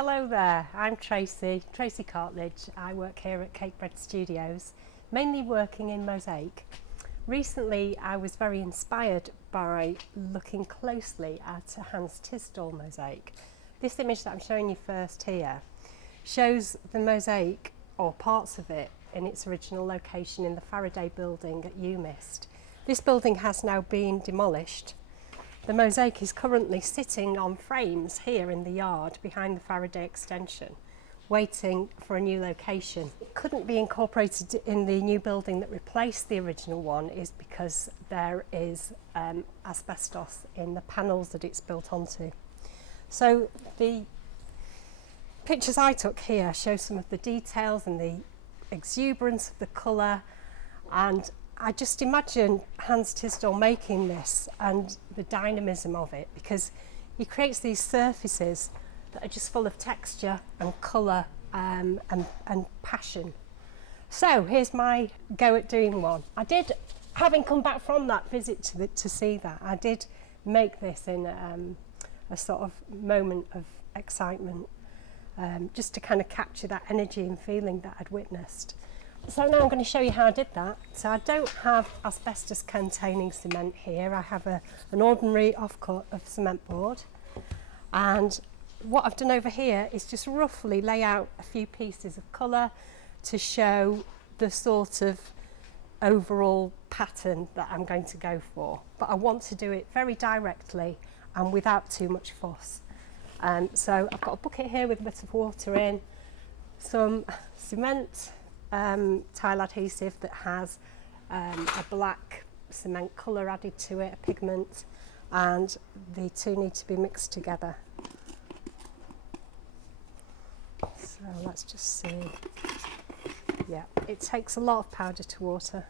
Hello there, I'm Tracy Cartledge. I work here at Cakebread Studios, mainly working in mosaic. Recently I was very inspired by looking closely at a Hans Tisdall mosaic. This image that I'm showing you first here shows the mosaic, or parts of it, in its original location in the Faraday Building at Alchemist. This building has now been demolished. The mosaic is currently sitting on frames here in the yard behind the Faraday extension, waiting for a new location. It couldn't be incorporated in the new building that replaced the original one is because there is asbestos in the panels that it's built onto. So the pictures I took here show some of the details and the exuberance of the colour, and I just imagine Hans Tisdall making this and the dynamism of it, because he creates these surfaces that are just full of texture and colour and passion. So here's my go at doing one. I did, having come back from that visit to see that, I did make this in a sort of moment of excitement, just to kind of capture that energy and feeling that I'd witnessed. So now I'm going to show you how I did that. So I don't have asbestos containing cement here. I have an ordinary offcut of cement board, and what I've done over here is just roughly lay out a few pieces of colour to show the sort of overall pattern that I'm going to go for, but I want to do it very directly and without too much fuss. So I've got a bucket here with a bit of water in, some cement tile adhesive that has a black cement colour added to it, a pigment, and the two need to be mixed together. So let's just see. Yeah, it takes a lot of powder to water.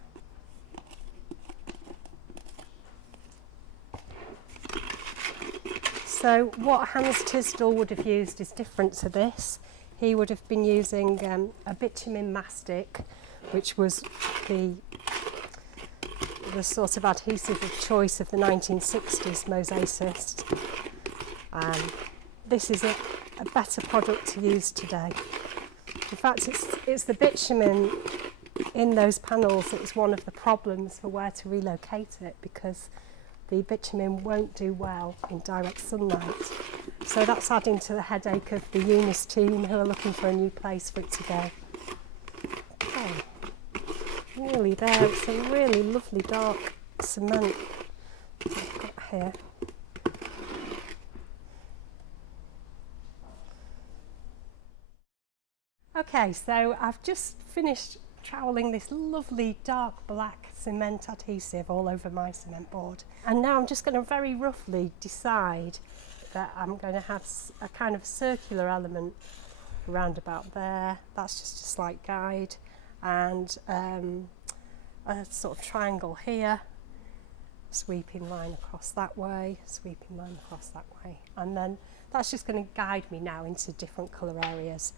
So what Hans Tisdall would have used is different to this. He would have been using a bitumen mastic, which was the sort of adhesive of choice of the 1960s mosaicists. This is a better product to use today. In fact, it's the bitumen in those panels that was one of the problems for where to relocate it, because the bitumen won't do well in direct sunlight. So that's adding to the headache of the Eunice team who are looking for a new place for it to go. Okay, nearly there. It's a really lovely dark cement that I've got here. Okay, so I've just finished troweling this lovely dark black cement adhesive all over my cement board, and now I'm just going to very roughly decide that I'm going to have a kind of circular element around about there. That's just a slight guide, and a sort of triangle here, sweeping line across that way, sweeping line across that way, and then that's just going to guide me now into different colour areas.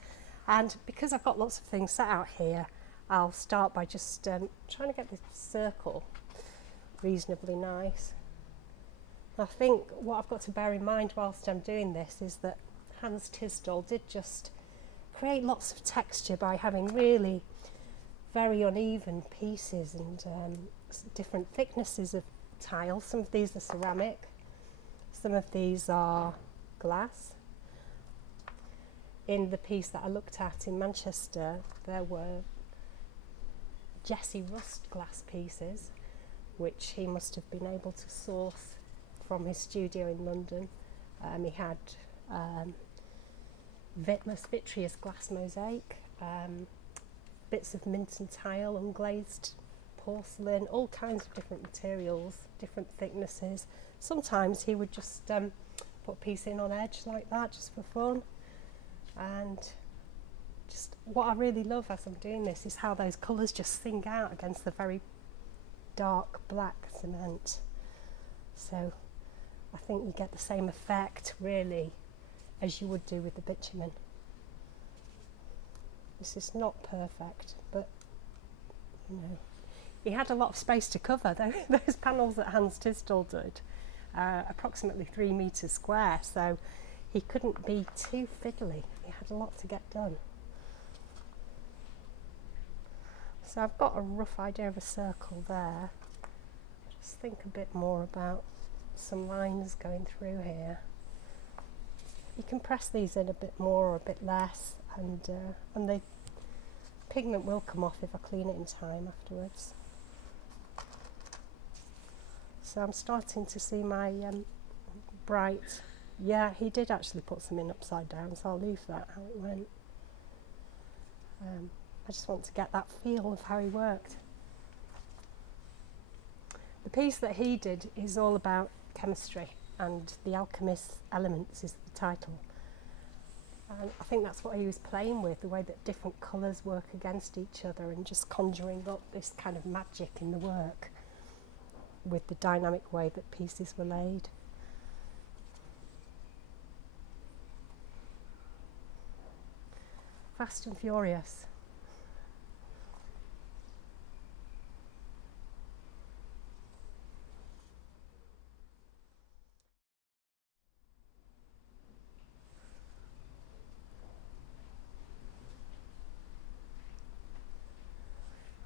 And because I've got lots of things set out here, I'll start by just trying to get this circle reasonably nice. I think what I've got to bear in mind whilst I'm doing this is that Hans Tisdall did just create lots of texture by having really very uneven pieces and different thicknesses of tile. Some of these are ceramic, some of these are glass. In the piece that I looked at in Manchester, there were Jesse Rust glass pieces, which he must have been able to source from his studio in London. He had vitreous glass mosaic, bits of Minton tile, unglazed porcelain, all kinds of different materials, different thicknesses. Sometimes he would just put a piece in on edge like that, just for fun. And just what I really love as I'm doing this is how those colours just sing out against the very dark black cement. So I think you get the same effect really as you would do with the bitumen. This is not perfect, but you know, he had a lot of space to cover. Those panels that Hans Tisdall did, approximately 3 metres square, so he couldn't be too fiddly. He had a lot to get done. So I've got a rough idea of a circle there. Just think a bit more about some lines going through here. You can press these in a bit more or a bit less, and the pigment will come off if I clean it in time afterwards. So I'm starting to see my bright. Yeah, he did actually put some in upside down, so I'll leave that how it went. I just want to get that feel of how he worked. The piece that he did is all about chemistry, and the Alchemist Elements is the title. And I think that's what he was playing with, the way that different colours work against each other and just conjuring up this kind of magic in the work with the dynamic way that pieces were laid. Fast and Furious.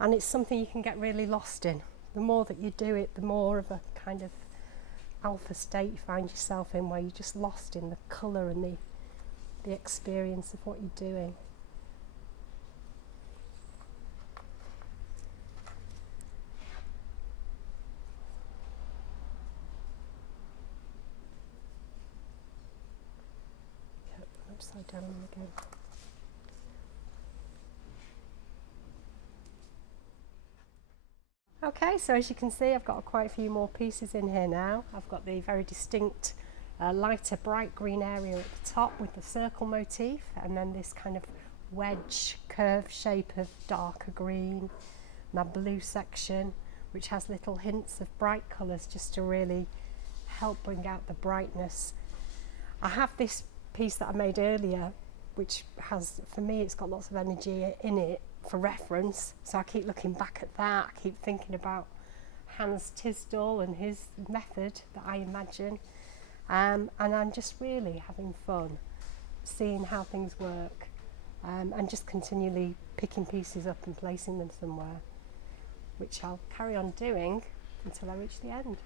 And it's something you can get really lost in. The more that you do it, the more of a kind of alpha state you find yourself in, where you're just lost in the colour and the experience of what you're doing. Yep, upside down again. Okay, so as you can see, I've got quite a few more pieces in here now. I've got the very distinct lighter bright green area at the top with the circle motif, and then this kind of wedge curve shape of darker green. My blue section, which has little hints of bright colours just to really help bring out the brightness. I have this piece that I made earlier, which has, for me, it's got lots of energy in it for reference, so I keep looking back at that. I keep thinking about Hans Tisdall and his method that I imagine, and I'm just really having fun seeing how things work, and just continually picking pieces up and placing them somewhere, which I'll carry on doing until I reach the end.